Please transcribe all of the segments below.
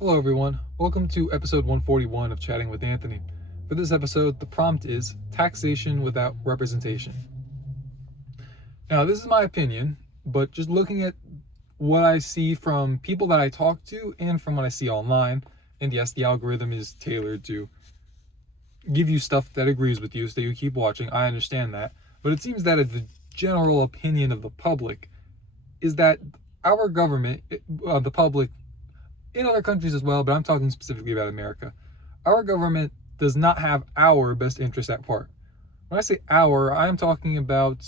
Hello, everyone. Welcome to episode 141 of Chatting with Anthony. For this episode, the prompt is taxation without representation. Now, this is my opinion, but just looking at what I see from people that I talk to and from what I see online, and yes, the algorithm is tailored to give you stuff that agrees with you so you keep watching. I understand that. But it seems that the general opinion of the public is that our government, the public, in other countries as well, but I'm talking specifically about America, our government does not have our best interest at heart. When I say our, I'm talking about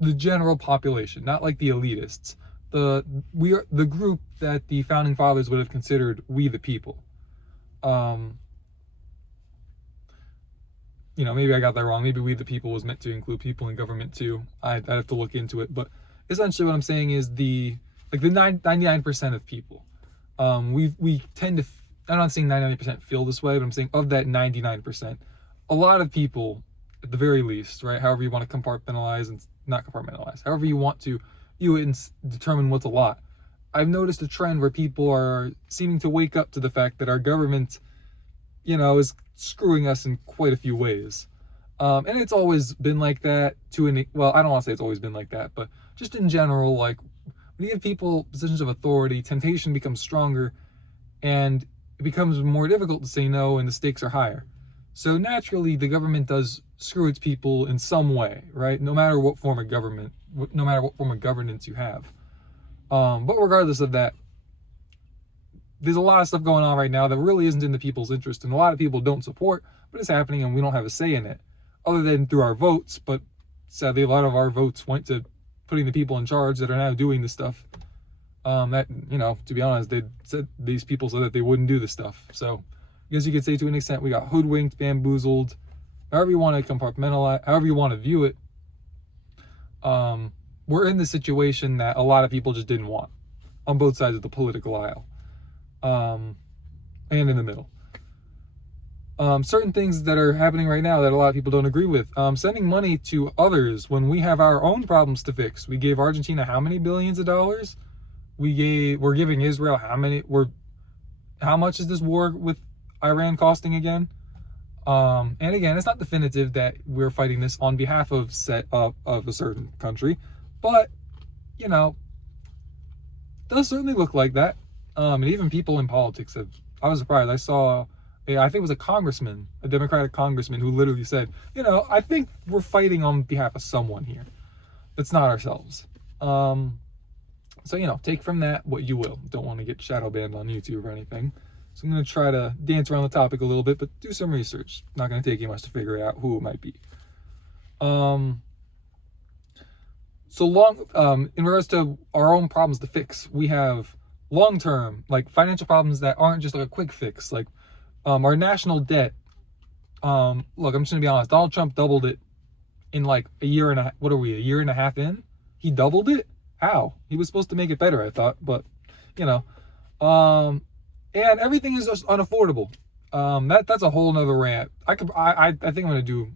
the general population, not like the elitists. We are the group that the founding fathers would have considered we the people. Maybe I got that wrong. Maybe we the people was meant to include people in government too. I'd have to look into it. But essentially what I'm saying is the 99% of people. We tend to, I'm not saying 99% feel this way, but I'm saying of that 99%, a lot of people, at the very least, right, however you want to compartmentalize and not compartmentalize, however you want to view it and determine what's a lot. I've noticed a trend where people are seeming to wake up to the fact that our government, is screwing us in quite a few ways. And it's always been like that well, I don't want to say it's always been like that, but just in general, like, when you give people positions of authority, temptation becomes stronger and it becomes more difficult to say no and the stakes are higher. So naturally, the government does screw its people in some way, right? No matter what form of government, no matter what form of governance you have. But regardless of that, there's a lot of stuff going on right now that really isn't in the people's interest, and a lot of people don't support, but it's happening and we don't have a say in it, other than through our votes. But sadly, a lot of our votes went to putting the people in charge that are now doing this stuff. To be honest, these people said that they wouldn't do this stuff. So I guess you could say to an extent we got hoodwinked, bamboozled, however you want to compartmentalize, however you want to view it. We're in the situation that a lot of people just didn't want on both sides of the political aisle. And in the middle. Certain things that are happening right now that a lot of people don't agree with. Sending money to others when we have our own problems to fix. We gave Argentina how many billions of dollars? We're giving Israel how much is this war with Iran costing again? And again, it's not definitive that we're fighting this on behalf of a certain country, but it does certainly look like that. And even people in politics I was surprised. I saw, I think it was a Democratic congressman who literally said, I think we're fighting on behalf of someone here. That's not ourselves. So, take from that what you will. Don't want to get shadow banned on YouTube or anything. So I'm going to try to dance around the topic a little bit, but do some research. Not going to take you much to figure out who it might be. In regards to our own problems to fix, we have long-term, like, financial problems that aren't just like a quick fix. Like, our national debt. Look, I'm just gonna be honest. Donald Trump doubled it in like a year and a half. What are we? A year and a half in? He doubled it? How? He was supposed to make it better, I thought. But and everything is just unaffordable. That's a whole nother rant. I think I'm gonna do.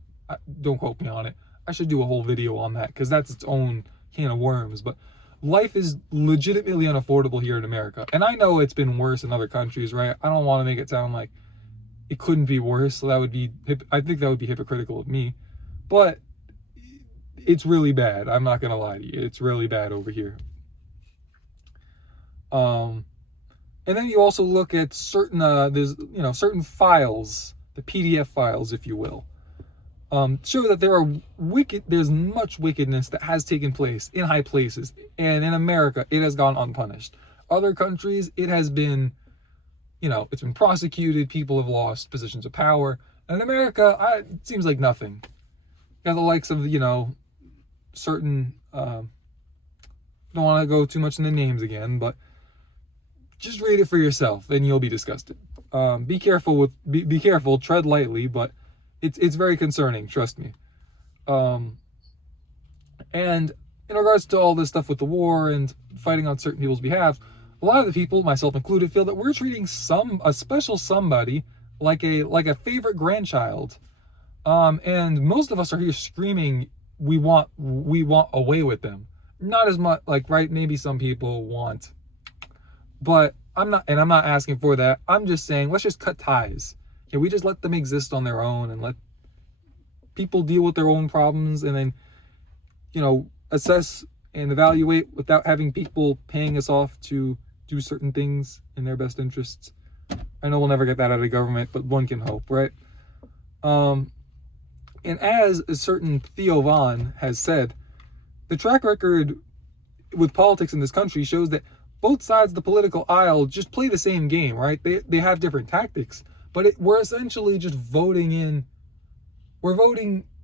Don't quote me on it. I should do a whole video on that because that's its own can of worms. But life is legitimately unaffordable here in America. And I know it's been worse in other countries, right? I don't want to make it sound like it couldn't be worse. So I think that would be hypocritical of me. But it's really bad. I'm not going to lie to you. It's really bad over here. And then you also look at certain, certain files, the PDF files, if you will. Show that there's much wickedness that has taken place in high places, and in America it has gone unpunished. Other countries, it has been, it's been prosecuted, people have lost positions of power, and in America, it seems like nothing. You got the likes of, certain, don't want to go too much into names again, but just read it for yourself and you'll be disgusted. Be careful, tread lightly, but it's very concerning, trust me. And in regards to all this stuff with the war and fighting on certain people's behalf, a lot of the people, myself included, feel that we're treating a special somebody like a favorite grandchild. And most of us are here screaming, we want away with them. Not as much, like, right, maybe some people want, but I'm not asking for that. I'm just saying, let's just cut ties. Can we just let them exist on their own and let people deal with their own problems, and then, assess and evaluate without having people paying us off to do certain things in their best interests? I know we'll never get that out of government, but one can hope, right? And as a certain Theo Von has said, the track record with politics in this country shows that both sides of the political aisle just play the same game, right? They have different tactics, but we're essentially just voting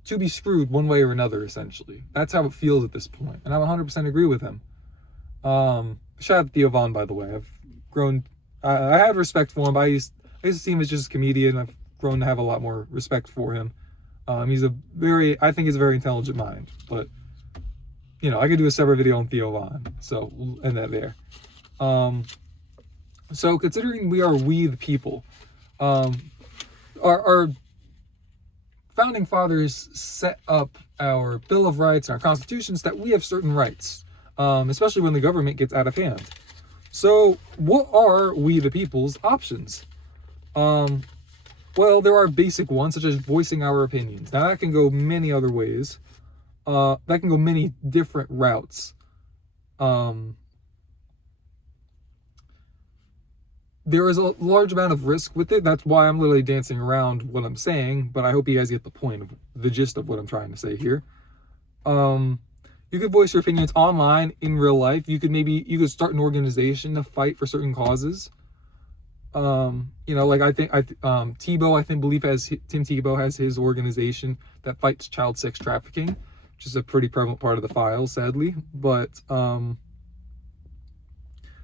to be screwed one way or another, essentially. That's how it feels at this point, and I 100% agree with him. Shout out to Theo Von, by the way. I had respect for him, but I used to see him as just a comedian. I've grown to have a lot more respect for him. I think he's a very intelligent mind, but I could do a separate video on Theo Von, so we'll end that there. So considering we the people, our founding fathers set up our Bill of Rights and our constitutions that we have certain rights, especially when the government gets out of hand. So what are we the people's options? Well, there are basic ones, such as voicing our opinions. Now that can go many other ways. That can go many different routes. There is a large amount of risk with it. That's why I'm literally dancing around what I'm saying, but I hope you guys get the point of the gist of what I'm trying to say here. You could voice your opinions online in real life. You could start an organization to fight for certain causes. Like Tim Tebow has his organization that fights child sex trafficking, which is a pretty prevalent part of the file, sadly. But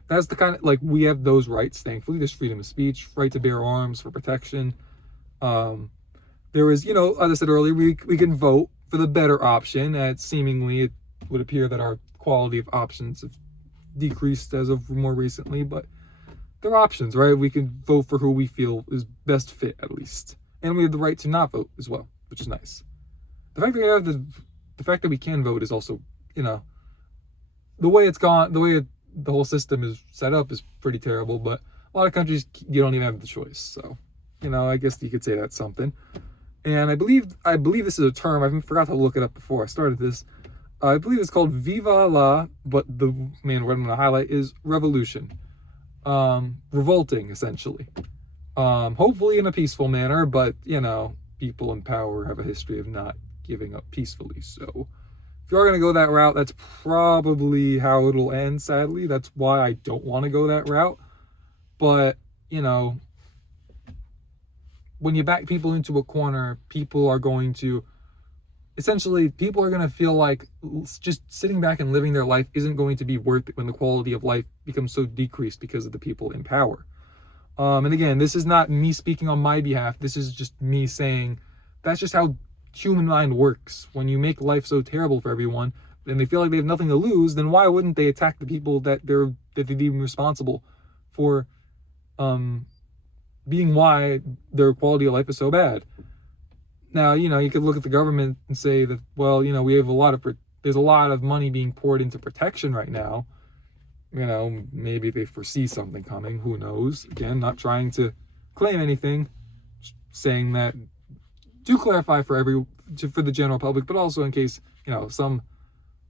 that's the kind of, we have those rights, thankfully. There's freedom of speech, right to bear arms for protection. There is, as I said earlier, we can vote for the better option. Seemingly, it would appear that our quality of options have decreased as of more recently, but they're options, right? We can vote for who we feel is best fit, at least. And we have the right to not vote as well, which is nice. The fact that we have the fact that we can vote is also, the way it's gone, the whole system is set up is pretty terrible, but a lot of countries, you don't even have the choice. So, I guess you could say that's something. And I believe this is a term. I forgot to look it up before I started this. I believe it's called Viva la, but the main word I'm going to highlight is revolution. Revolting, essentially. Hopefully in a peaceful manner, but, people in power have a history of not giving up peacefully. So if you're going to go that route, that's probably how it'll end, sadly. That's why I don't want to go that route. But, when you back people into a corner, people are going to feel like just sitting back and living their life isn't going to be worth it when the quality of life becomes so decreased because of the people in power. And again, this is not me speaking on my behalf. This is just me saying that's just how human mind works. When you make life so terrible for everyone and they feel like they have nothing to lose, then why wouldn't they attack the people that they deem responsible for being why their quality of life is so bad? Now, you could look at the government and say that, well, we have there's a lot of money being poured into protection right now. Maybe they foresee something coming. Who knows? Again, not trying to claim anything, saying that to clarify for the general public, but also in case, some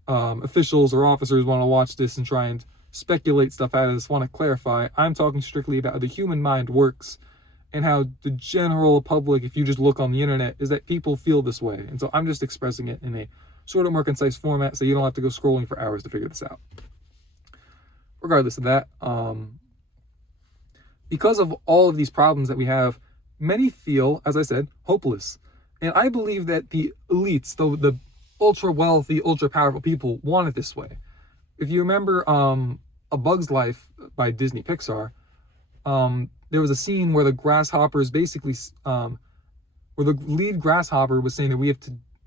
officials or officers want to watch this and try and speculate stuff out of this, want to clarify. I'm talking strictly about how the human mind works and how the general public, if you just look on the internet, is that people feel this way. And so I'm just expressing it in a sort of more concise format so you don't have to go scrolling for hours to figure this out. Regardless of that, because of all of these problems that we have, many feel, as I said, hopeless. And I believe that the elites, the ultra wealthy, ultra powerful people want it this way. If you remember A Bug's Life by Disney Pixar, there was a scene where the grasshoppers basically, where the lead grasshopper was saying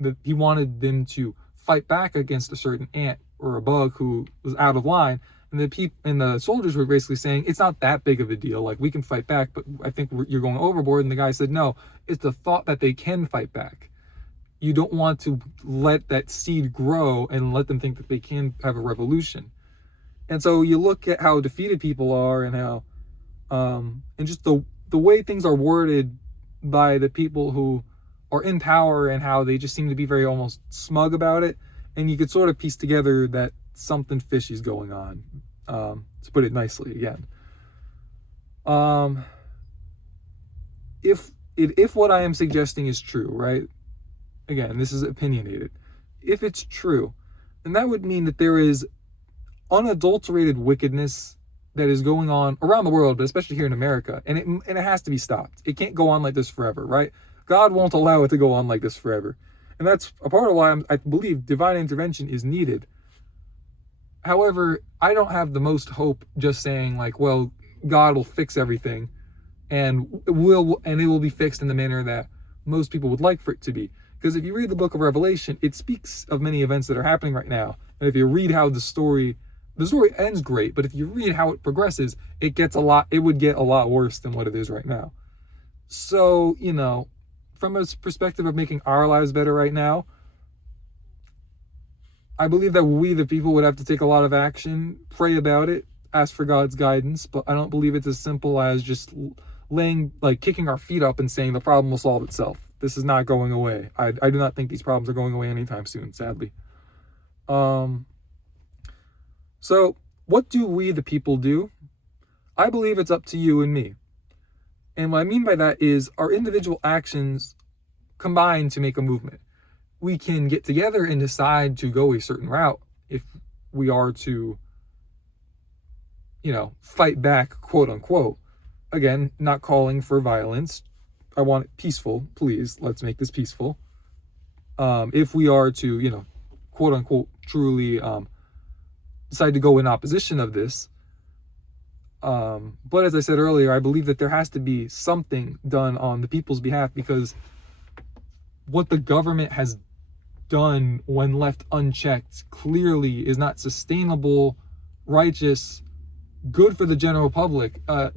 that he wanted them to fight back against a certain ant or a bug who was out of line. And the soldiers were basically saying, it's not that big of a deal. Like, we can fight back, but I think you're going overboard. And the guy said, no, it's the thought that they can fight back. You don't want to let that seed grow and let them think that they can have a revolution. And so you look at how defeated people are and how And just the way things are worded by the people who are in power, and how they just seem to be very almost smug about it, and you could sort of piece together that something fishy is going on, to put it nicely again. If what I am suggesting is true, right? Again, this is opinionated. If it's true, then that would mean that there is unadulterated wickedness that is going on around the world, but especially here in America, and it has to be stopped. It can't go on like this forever, right? God won't allow it to go on like this forever, and that's a part of why I believe divine intervention is needed. However, I don't have the most hope just saying like, well, God will fix everything, and it will be fixed in the manner that most people would like for it to be. Because if you read the book of Revelation, it speaks of many events that are happening right now. And if you read how the story ends great, but if you read how it progresses, it would get a lot worse than what it is right now. So, from a perspective of making our lives better right now, I believe that we, the people, would have to take a lot of action, pray about it, ask for God's guidance, but I don't believe it's as simple as just kicking our feet up and saying the problem will solve itself. This is not going away. I do not think these problems are going away anytime soon, sadly. So what do we, the people, do? I believe it's up to you and me. And what I mean by that is our individual actions combine to make a movement. We can get together and decide to go a certain route if we are to, fight back, quote unquote. Again, not calling for violence. I want it peaceful. Please, let's make this peaceful. If we are to, quote unquote, truly decide to go in opposition of this. But as I said earlier, I believe that there has to be something done on the people's behalf, because what the government has done when left unchecked clearly is not sustainable, righteous, good for the general public. I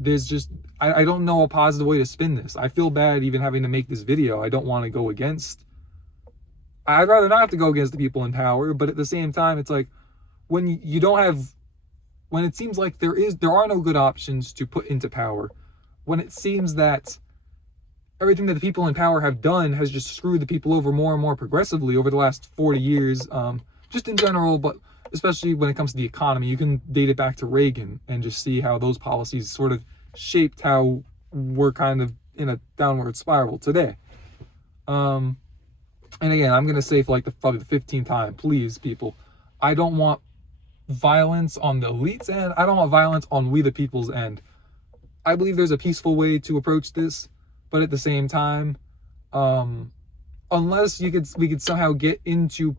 don't know a positive way to spin this. I feel bad even having to make this video. I don't want to go against. I'd rather not have to go against the people in power, but at the same time, it's like when it seems like there are no good options to put into power, when it seems that everything that the people in power have done has just screwed the people over more and more progressively over the last 40 years, just in general, but especially when it comes to the economy. You can date it back to Reagan and just see how those policies sort of shaped how we're kind of in a downward spiral today. And again, I'm going to say for probably the 15th time, please, people, I don't want violence on the elite's end. I don't want violence on we the people's end. I believe there's a peaceful way to approach this, but at the same time, unless we could somehow get into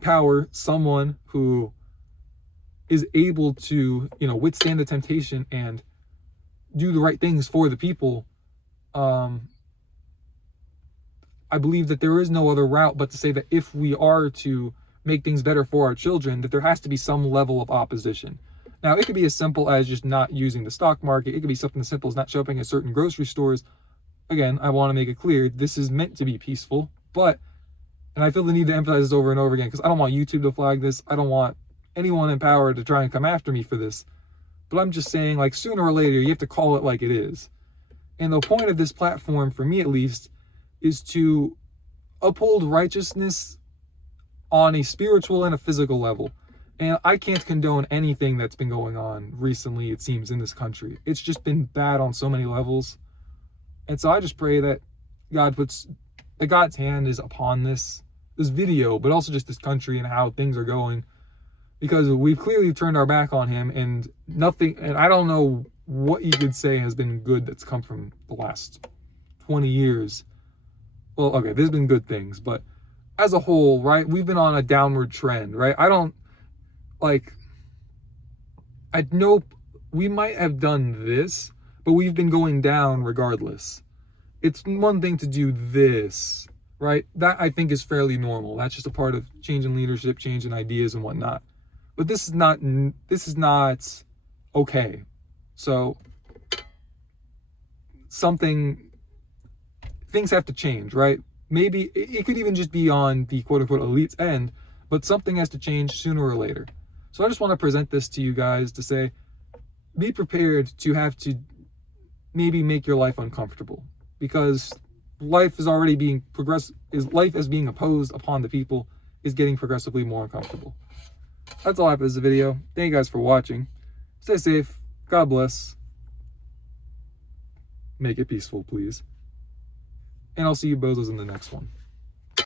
power someone who is able to, withstand the temptation and do the right things for the people, I believe that there is no other route but to say that if we are to make things better for our children, that there has to be some level of opposition. Now, it could be as simple as just not using the stock market. It could be something as simple as not shopping at certain grocery stores. Again, I want to make it clear, this is meant to be peaceful, and I feel the need to emphasize this over and over again, because I don't want YouTube to flag this. I don't want anyone in power to try and come after me for this. But I'm just saying, sooner or later, you have to call it like it is. And the point of this platform, for me at least, is to uphold righteousness on a spiritual and a physical level. And I can't condone anything that's been going on recently, it seems, in this country. It's just been bad on so many levels. And so I just pray that God's hand is upon this video, but also just this country and how things are going. Because we've clearly turned our back on him, and I don't know what you could say has been good that's come from the last 20 years. Well, okay, there's been good things, but as a whole, right, we've been on a downward trend, right? I know we might have done this, but we've been going down regardless. It's one thing to do this, right? That I think is fairly normal. That's just a part of changing leadership, changing ideas and whatnot. But this is not okay. So things have to change, right? Maybe it could even just be on the quote unquote elite's end, but something has to change sooner or later. So I just want to present this to you guys to say, be prepared to have to maybe make your life uncomfortable, because life is already being life as being imposed upon the people is getting progressively more uncomfortable. That's all I have for this video. Thank you guys for watching. Stay safe. God bless. Make it peaceful, please. And I'll see you bozos in the next one.